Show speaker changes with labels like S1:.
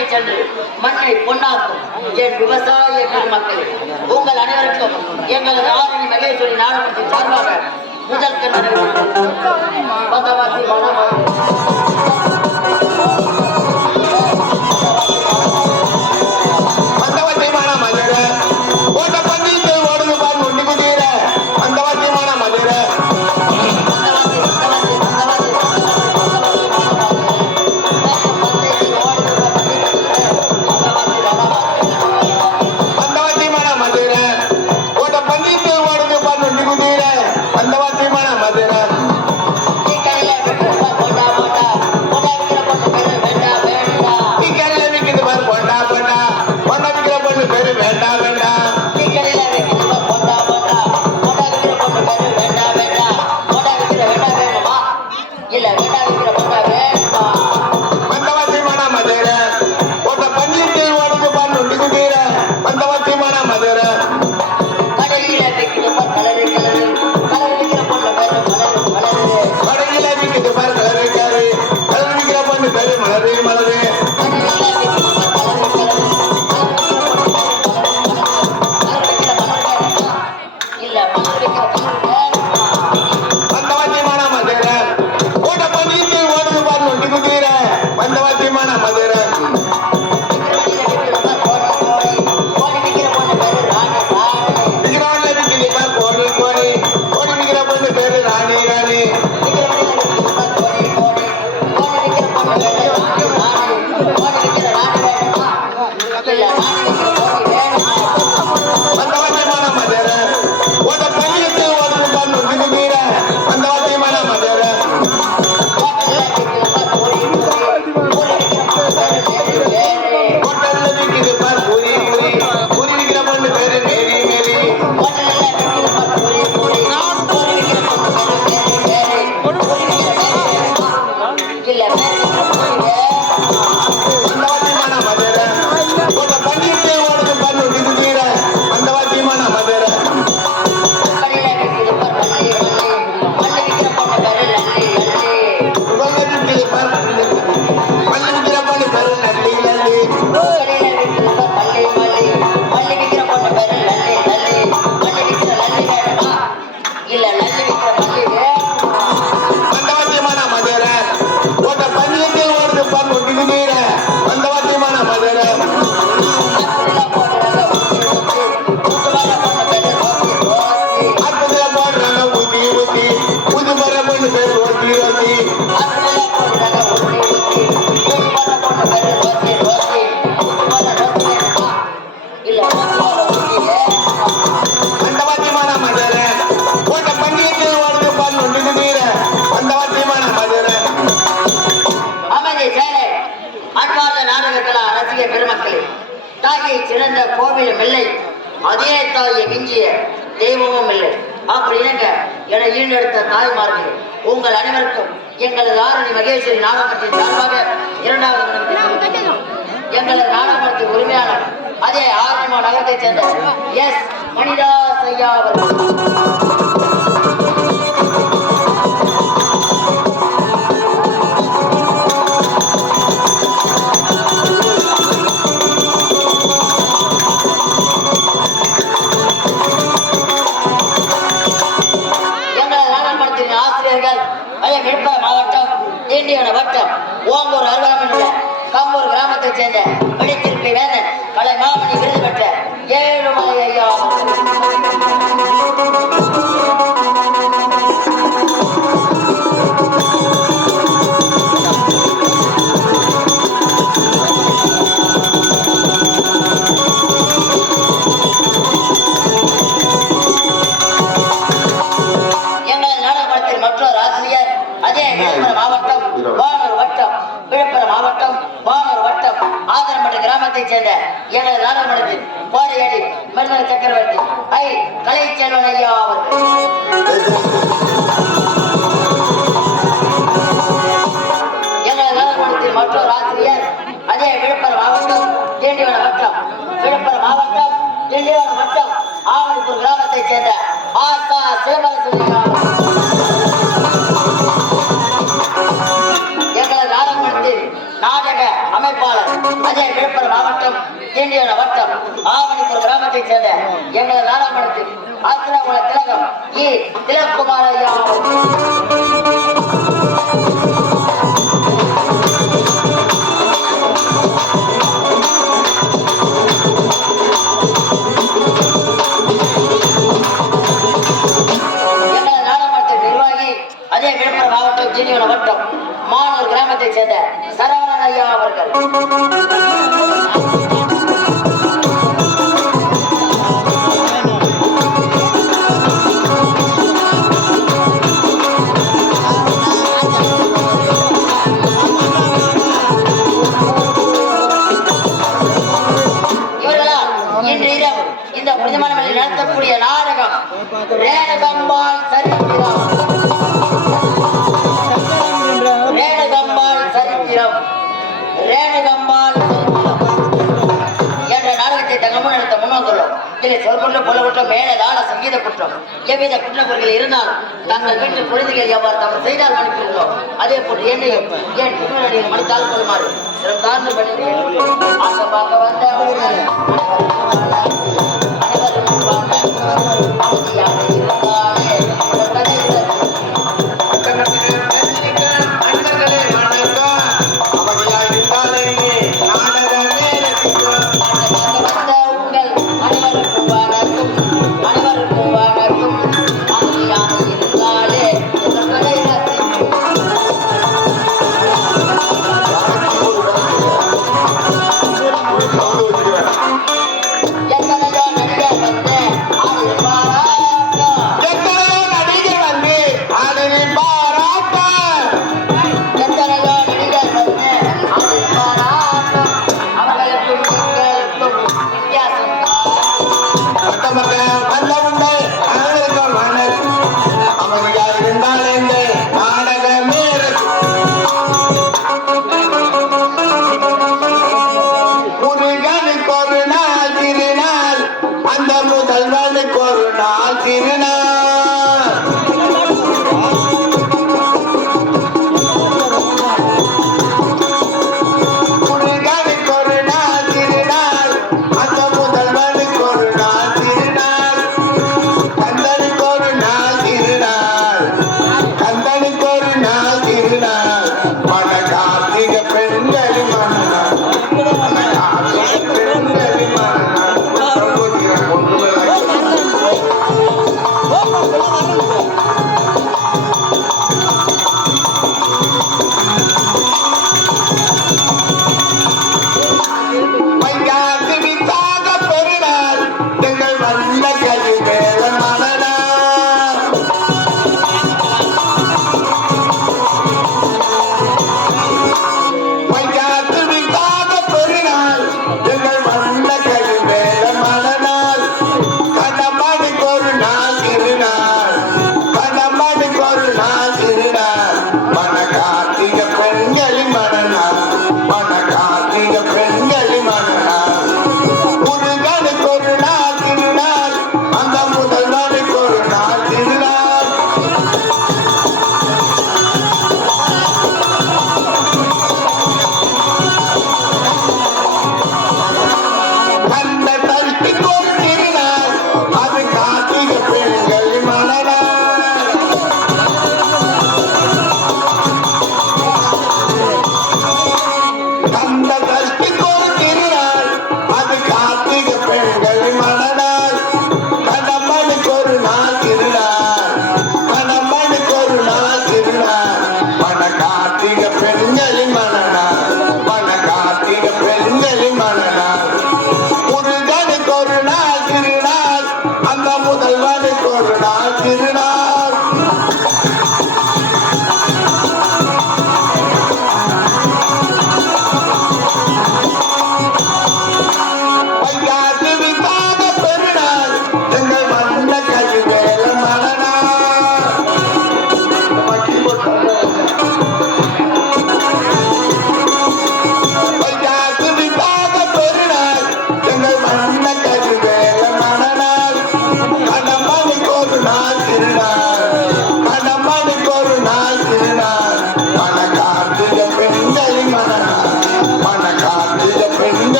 S1: நடத்தி சென்று மண்ணை பொன்னாக்கும் என் விவசாய மக்கள். உங்கள் அனைவருக்கும் எங்களது ஆரணி மகேஸ்வரி நாடகத்தின் சார்பாக முதல் கண்ணி சிறந்த கோவில் இல்லை அதே தாயை மிஞ்சிய தெய்வமும் இல்லை அப்படி ஏங்க என ஈண்டெடுத்த தாய்மார்கள் உங்கள் அனைவருக்கும் எங்களது ஆரணி மகேஸ்வரி நாடகத்தின் சார்பாக இரண்டாவது எங்களது நாடகத்தின் உரிமையாளர் அதே ஆரணி நகரத்தைச் சேர்ந்த எஸ் மணிதாஸ் ஐயா அவர்கள். நாதரம்பட்டு கிராமத்தை சேர்ந்த எனது நாதரம்பட்டு போதையடி மருதவ சக்கரவர்த்தி. ஐ கலை செல்வன் ஐயா எனது நாதரம்பட்டத்தில் மற்றொரு ஆசிரியர் அதே விழுப்புரம் மாவட்டம் திண்டிவன மட்டம். விழுப்புரம் மாவட்டம் திண்டிவன வட்டம் ஆவணிப்பூர் கிராமத்தை சேர்ந்த ஆ சிவபரசு வட்டம் விழுப்புரம் வட்டம் ஆவணிபுரம் கிராமத்தைச் சேர்ந்த எங்களது நாடாமணத்தில் ஆத்திரகுல திலகம் இ திலக்குமார் ஐயா மாவட்டம் திண்டிவன வட்டம் மானூர் கிராமத்தைச் சேர்ந்த சரவணன் ஐயா அவர்கள். எவ்வித குற்றக்குறிகள் இருந்தால் தங்கள் வீட்டு குழந்தைகள் எவ்வாறு தவறு செய்தால் மன்னிப்பிருந்தோம் அதே போன்று என்னையும் என் பின்னணியில் மன்னித்தால் கொள்ளுமாறு சிறம் தாழ்ந்து பண்ணி ஆக்க பார்க்க வந்த அனைவருக்கும்
S2: কোরআন করুণা জিন্না hanga mu dalwa